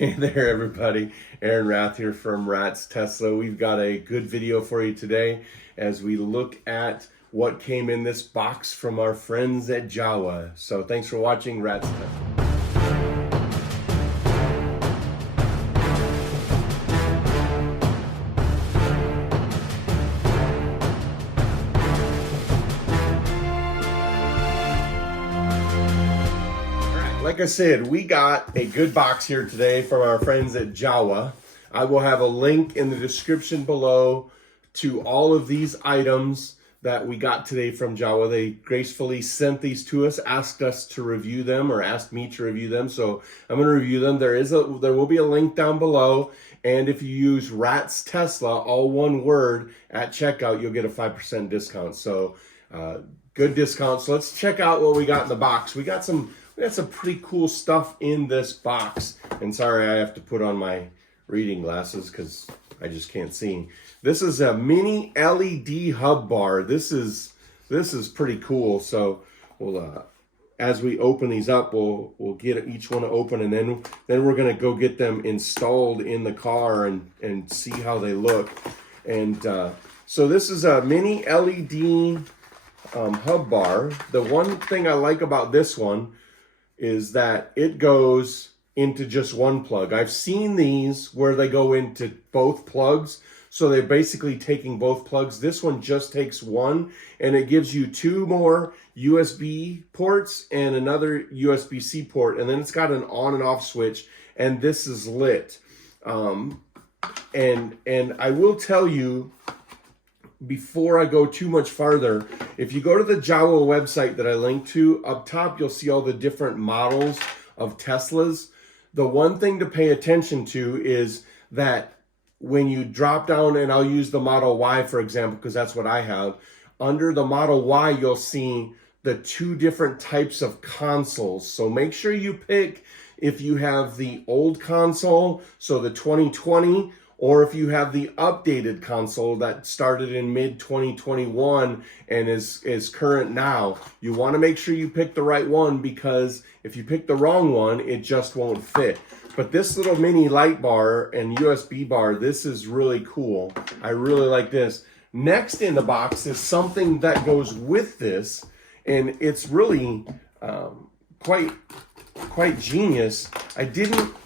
Hey there, everybody. Aaron Rath here from Rat's Tesla. We've got a good video for you today as we look at what came in this box from our friends at Jowua. So thanks for watching Rat's Tesla. Like I said, we got a good box here today from our friends at Jowua. I will have a link in the description below to all of these items that we got today from Jowua. They gracefully sent these to us, asked us to review them, or asked me to review them. So I'm going to review them. There will be a link down below. And if you use Rat's Tesla, all one word, at checkout, you'll get a 5% discount. So good discount. So let's check out what we got in the box. We got some pretty cool stuff in this box. And sorry, I have to put on my reading glasses because I just can't see. This is a mini LED hub bar. This is pretty cool. So we'll as we open these up, we'll get each one open, and then we're gonna go get them installed in the car and see how they look. And so this is a mini LED hub bar. The one thing I like about this one is that it goes into just one plug. I've seen these where they go into both plugs, so they're basically taking both plugs. This one just takes one, and it gives you two more USB ports and another USB-C port, and then it's got an on and off switch, and this is lit. And I will tell you, before I go too much farther, if you go to the Jowua website that I linked to, up top you'll see all the different models of Teslas. The one thing to pay attention to is that when you drop down, and I'll use the Model Y for example, because that's what I have, under the Model Y you'll see the two different types of consoles. So make sure you pick if you have the old console, so the 2020, or if you have the updated console that started in mid-2021 and is current now. You want to make sure you pick the right one, because if you pick the wrong one, it just won't fit. But this little mini light bar and USB bar, this is really cool. I really like this. Next in the box is something that goes with this, and it's really quite genius.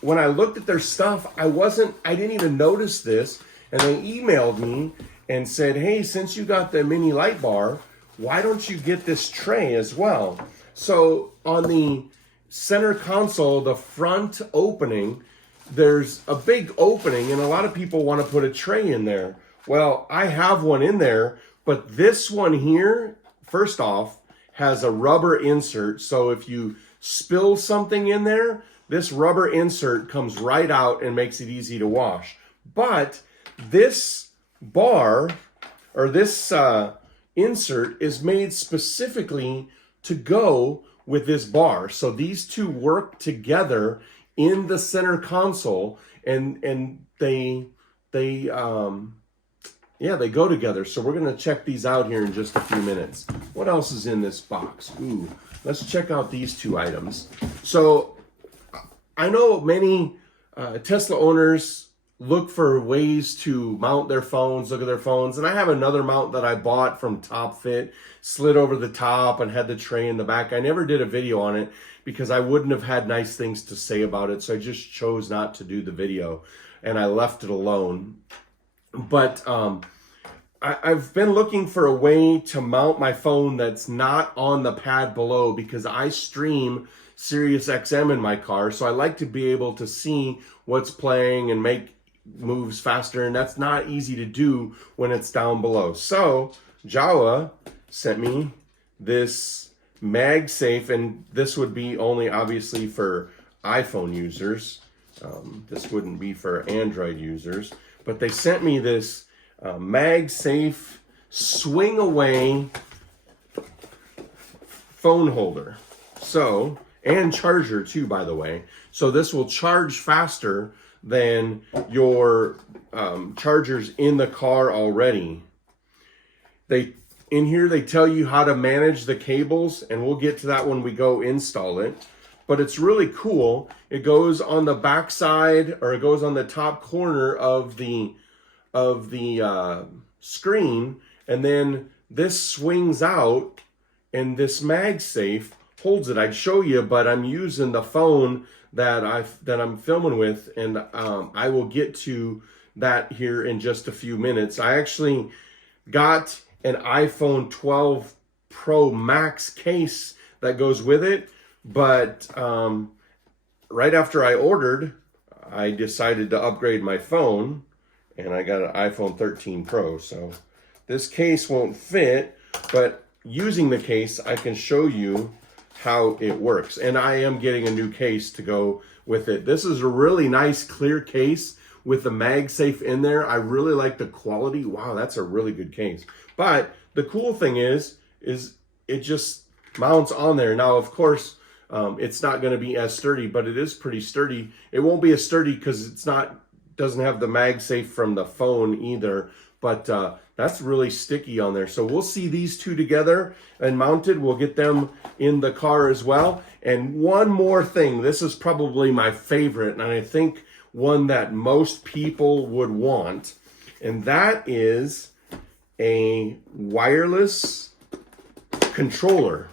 When I looked at their stuff, I didn't even notice this, and they emailed me and said, hey, since you got the mini light bar, why don't you get this tray as well? So on the center console, the front opening, there's a big opening, and a lot of people want to put a tray in there. Well, I have one in there, but this one here, first off, has a rubber insert, so if you spill something in there, this rubber insert comes right out and makes it easy to wash. But this bar, or this insert, is made specifically to go with this bar. So these two work together in the center console, and they go together. So we're gonna check these out here in just a few minutes. What else is in this box? Ooh, let's check out these two items. So I know many Tesla owners look for ways to mount their phones, look at their phones, and I have another mount that I bought from Top Fit, slid over the top and had the tray in the back. I never did a video on it because I wouldn't have had nice things to say about it, so I just chose not to do the video, and I left it alone. But I've been looking for a way to mount my phone that's not on the pad below, because I stream Sirius XM in my car, so I like to be able to see what's playing and make moves faster, and that's not easy to do when it's down below. So Jowua sent me this MagSafe, and this would be only obviously for iPhone users. This wouldn't be for Android users, but they sent me this MagSafe swing away phone holder. So, and charger too, by the way. So this will charge faster than your chargers in the car already. In here they tell you how to manage the cables, and we'll get to that when we go install it. but it's really cool. It goes on the back side, or it goes on the top corner of the screen, and then this swings out, and this MagSafe holds it. I'd show you, but I'm using the phone that I'm filming with, and I will get to that here in just a few minutes. I actually got an iPhone 12 Pro Max case that goes with it, but right after I ordered, I decided to upgrade my phone, and I got an iPhone 13 Pro. So this case won't fit, but using the case, I can show you how it works. And I am getting a new case to go with it. This is a really nice clear case with the MagSafe in there. I really like the quality. Wow, that's a really good case. But the cool thing is it just mounts on there. Now, of course, it's not going to be as sturdy, but it is pretty sturdy. It won't be as sturdy because doesn't have the MagSafe from the phone either. But that's really sticky on there. So we'll see these two together and mounted. We'll get them in the car as well. And one more thing, this is probably my favorite, and I think one that most people would want, and that is a wireless controller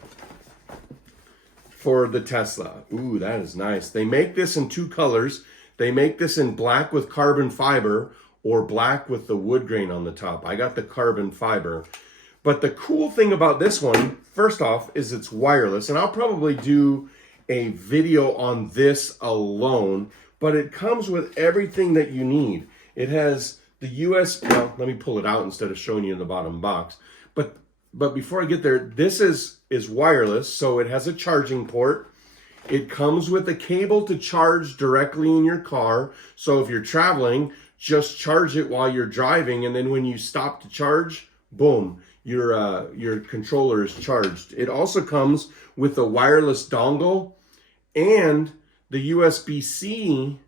for the Tesla. Ooh, that is nice. They make this in two colors. They make this in black with carbon fiber, or black with the wood grain on the top. I got the carbon fiber. But the cool thing about this one, first off, is it's wireless. And I'll probably do a video on this alone, but it comes with everything that you need. It has the USB, well, let me pull it out instead of showing you in the bottom box. But before I get there, this is wireless, so it has a charging port. It comes with a cable to charge directly in your car. So if you're traveling, just charge it while you're driving, and then when you stop to charge, boom, your controller is charged. It also comes with a wireless dongle and the USB-C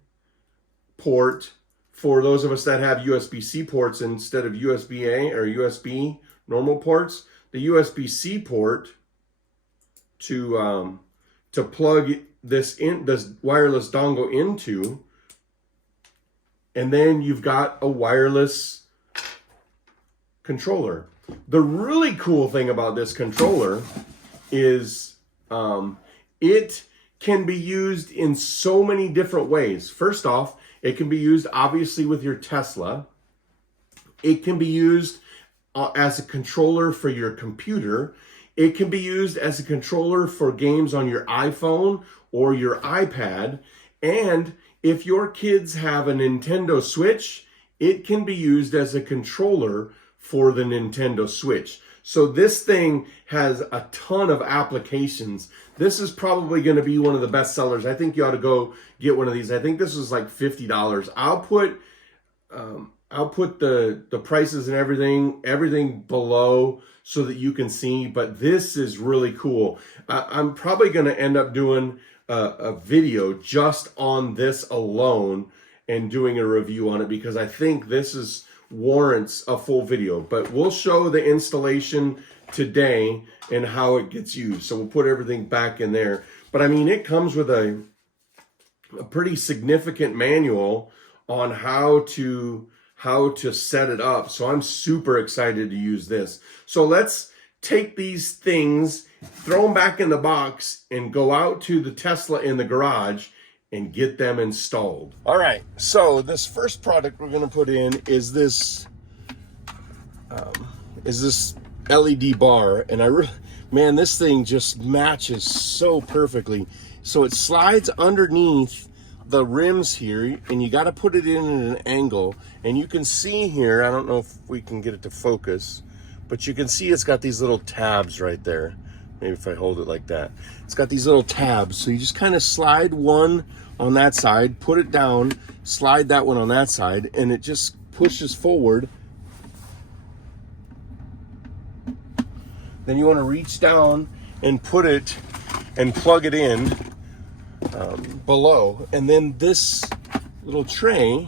port for those of us that have USB-C ports instead of USB-A or USB normal ports. The USB-C port to plug this wireless dongle into. And then you've got a wireless controller. The really cool thing about this controller is it can be used in so many different ways. First off, it can be used obviously with your Tesla. It can be used as a controller for your computer. It can be used as a controller for games on your iPhone or your iPad. And if your kids have a Nintendo Switch, it can be used as a controller for the Nintendo Switch. So this thing has a ton of applications. This is probably going to be one of the best sellers. I think you ought to go get one of these. I think this was like $50. I'll put the prices and everything below so that you can see, but this is really cool. I'm probably going to end up doing a video just on this alone and doing a review on it, because I think this warrants a full video. But we'll show the installation today and how it gets used. So we'll put everything back in there. But I mean, it comes with a pretty significant manual on how to set it up. So I'm super excited to use this. So let's take these things, throw them back in the box, and go out to the Tesla in the garage and get them installed. All right, so this first product we're gonna put in is this LED bar, and man, this thing just matches so perfectly. So it slides underneath the rims here, and you got to put it in at an angle, and you can see here, I don't know if we can get it to focus, but you can see it's got these little tabs right there. Maybe if I hold it like that, it's got these little tabs. So you just kind of slide one on that side, put it down, slide that one on that side, and it just pushes forward. Then you want to reach down and put it and plug it in below, and then this little tray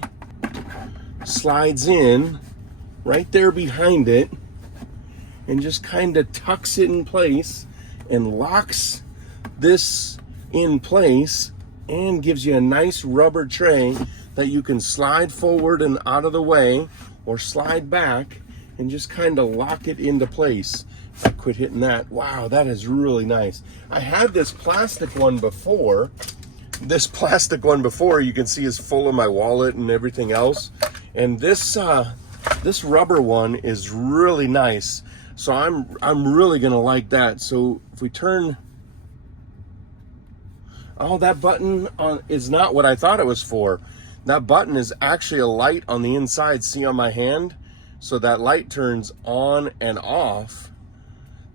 slides in right there behind it and just kind of tucks it in place and locks this in place and gives you a nice rubber tray that you can slide forward and out of the way or slide back and just kind of lock it into place. If I quit hitting that, wow, that is really nice. I had this plastic one before. This plastic one before, you can see, is full of my wallet and everything else. And this this rubber one is really nice. So I'm really gonna like that. So if we turn, oh, that button is not what I thought it was for. That button is actually a light on the inside. See on my hand? So that light turns on and off.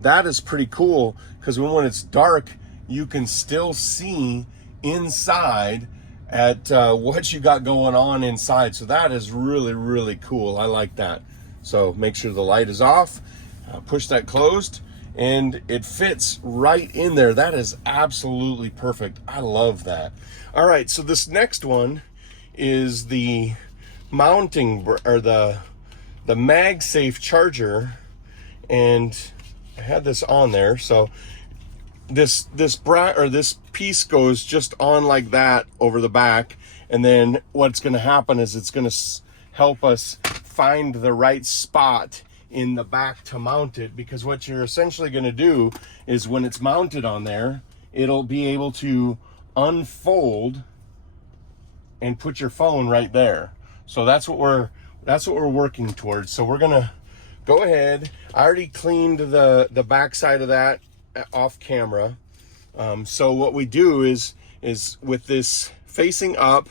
That is pretty cool, because when it's dark, you can still see inside at what you got going on inside. So that is really, really cool. I like that. So make sure the light is off, push that closed, and it fits right in there. That is absolutely perfect. I love that. All right, so this next one is the mounting, or the MagSafe Charger, and I had this on there. So this piece goes just on like that over the back, and then what's going to happen is it's going to help us find the right spot in the back to mount it, because what you're essentially going to do is when it's mounted on there, it'll be able to unfold and put your phone right there. So that's what we're working towards. So we're gonna go ahead. I already cleaned the back side of that off camera. So what we do is with this facing up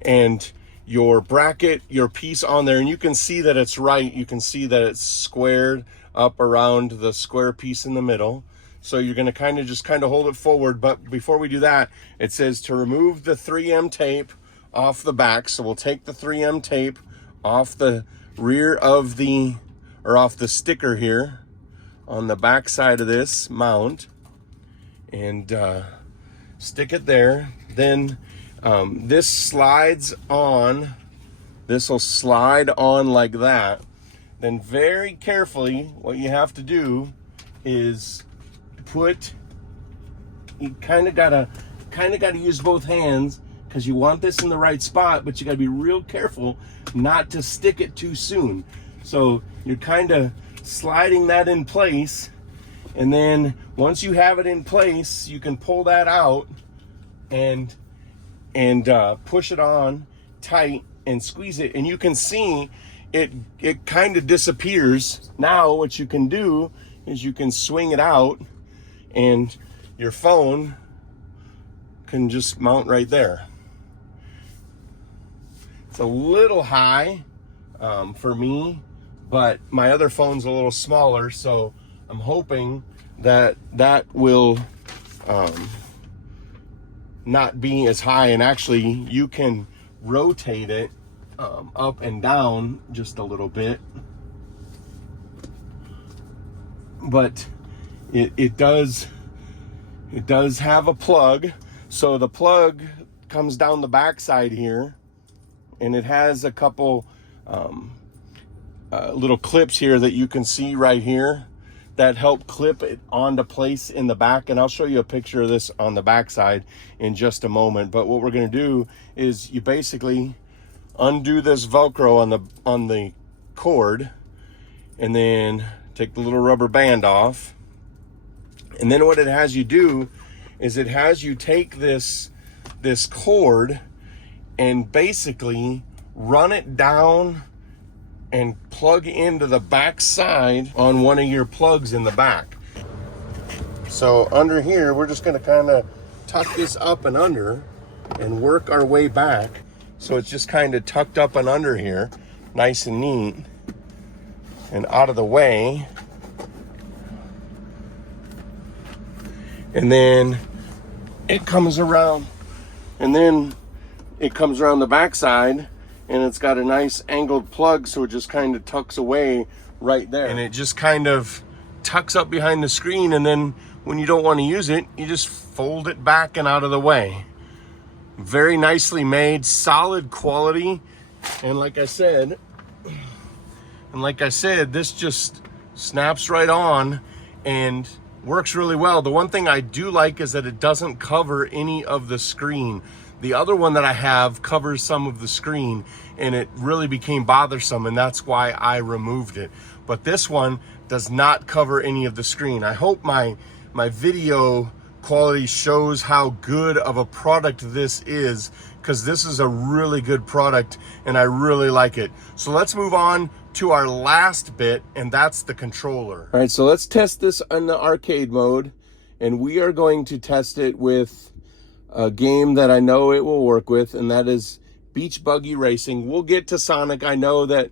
and your bracket, your piece on there, and you can see that it's right. You can see that it's squared up around the square piece in the middle. So you're gonna kind of hold it forward. But before we do that, it says to remove the 3M tape off the back. So we'll take the 3M tape off the rear of off the sticker here on the back side of this mount, and stick it there. Then this slides on. This will slide on like that. Then very carefully, what you have to do is you kind of gotta use both hands, because you want this in the right spot, but you got to be real careful not to stick it too soon. So you're kind of sliding that in place, and then once you have it in place, you can pull that out and push it on tight and squeeze it, and you can see it kind of disappears. Now what you can do is you can swing it out, and your phone can just mount right there. It's a little high for me, but my other phone's a little smaller, so I'm hoping that will not be as high, and actually you can rotate it up and down just a little bit. But it does have a plug. So the plug comes down the back side here, and it has a couple little clips here that you can see right here that help clip it onto place in the back. And I'll show you a picture of this on the back side in just a moment. But what we're going to do is you basically undo this Velcro on the cord, and then take the little rubber band off. And then what it has you do is it has you take this cord and basically run it down and plug into the back side on one of your plugs in the back. So under here, we're just going to kind of tuck this up and under and work our way back. So it's just kind of tucked up and under here, nice and neat and out of the way. And then it comes around, the back side, and it's got a nice angled plug, so it just kind of tucks away right there. And it just kind of tucks up behind the screen, and then when you don't want to use it, you just fold it back and out of the way. Very nicely made, solid quality, and like I said, this just snaps right on, and works really well. The one thing I do like is that it doesn't cover any of the screen. The other one that I have covers some of the screen, and it really became bothersome, and that's why I removed it. But this one does not cover any of the screen. I hope my video quality shows how good of a product this is, because this is a really good product and I really like it. So let's move on to our last bit, and that's the controller. All right, so let's test this in the arcade mode, and we are going to test it with a game that I know it will work with, and that is Beach Buggy Racing. We'll get to Sonic. I know that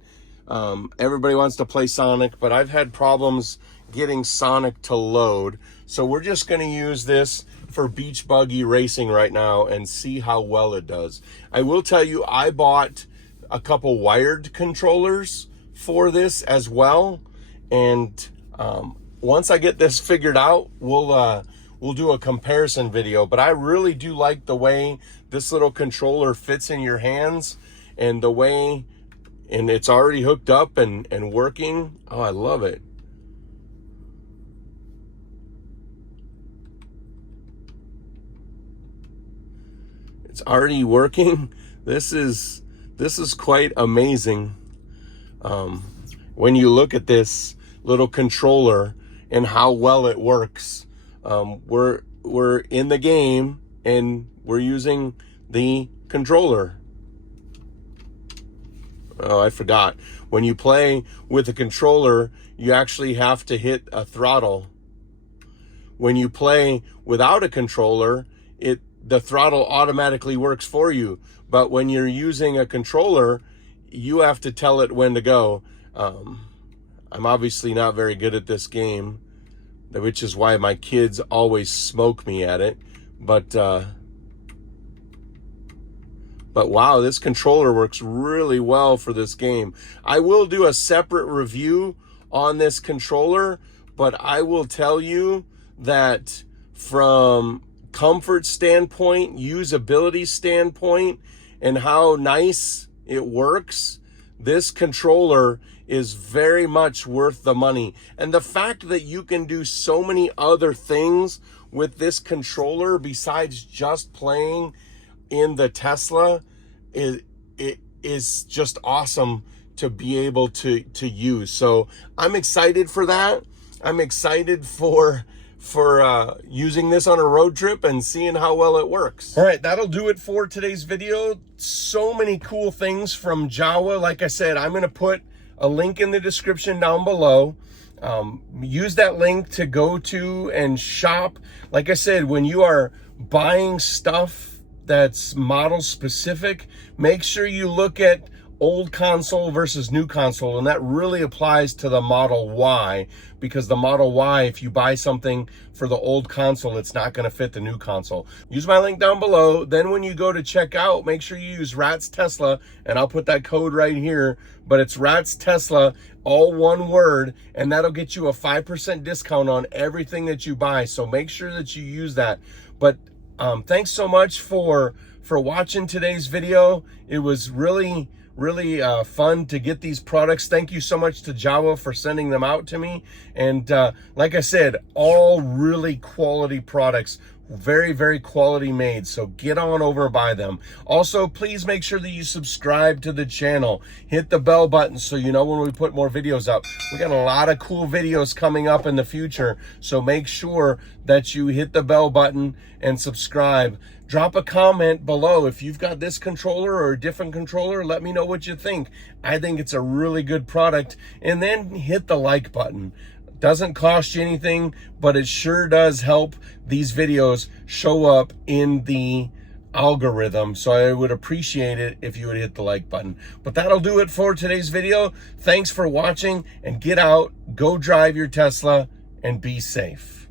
everybody wants to play Sonic, but I've had problems getting Sonic to load. So we're just going to use this for Beach Buggy Racing right now and see how well it does. I will tell you, I bought a couple wired controllers for this as well, and once I get this figured out, we'll do a comparison video. But I really do like the way this little controller fits in your hands, and the way, and it's already hooked up and working. Oh, I love it. It's already working. This is quite amazing. When you look at this little controller and how well it works, we're in the game and we're using the controller. Oh, I forgot. When you play with a controller, you actually have to hit a throttle. When you play without a controller, the throttle automatically works for you. But when you're using a controller, you have to tell it when to go. I'm obviously not very good at this game, which is why my kids always smoke me at it. But wow, this controller works really well for this game. I will do a separate review on this controller, but I will tell you that from comfort standpoint, usability standpoint, and how nice it works, this controller is very much worth the money. And the fact that you can do so many other things with this controller besides just playing in the Tesla is just awesome to be able to use. So I'm excited for that. I'm excited for using this on a road trip and seeing how well it works. All right, that'll do it for today's video. So many cool things from jowua. Like I said, I'm gonna put a link in the description down below. Use that link to go to and shop. Like I said, when you are buying stuff that's model specific, make sure you look at old console versus new console, and that really applies to the Model Y, because the Model Y, if you buy something for the old console, it's not going to fit the new console. Use my link down below. Then when you go to check out, make sure you use Rats Tesla, and I'll put that code right here, but it's Rats Tesla, all one word, and that'll get you a 5% discount on everything that you buy. So make sure that you use that. But thanks so much for watching today's video. It was really fun to get these products. Thank you so much to jowua for sending them out to me. And like I said, all really quality products, very quality made. So get on over and buy them. Also, please make sure that you subscribe to the channel. Hit the bell button so you know when we put more videos up. We got a lot of cool videos coming up in the future. So make sure that you hit the bell button and subscribe. Drop a comment below. If you've got this controller or a different controller, let me know what you think. I think it's a really good product. And then hit the like button. Doesn't cost you anything, but it sure does help these videos show up in the algorithm. So I would appreciate it if you would hit the like button. But that'll do it for today's video. Thanks for watching, and get out, go drive your Tesla, and be safe.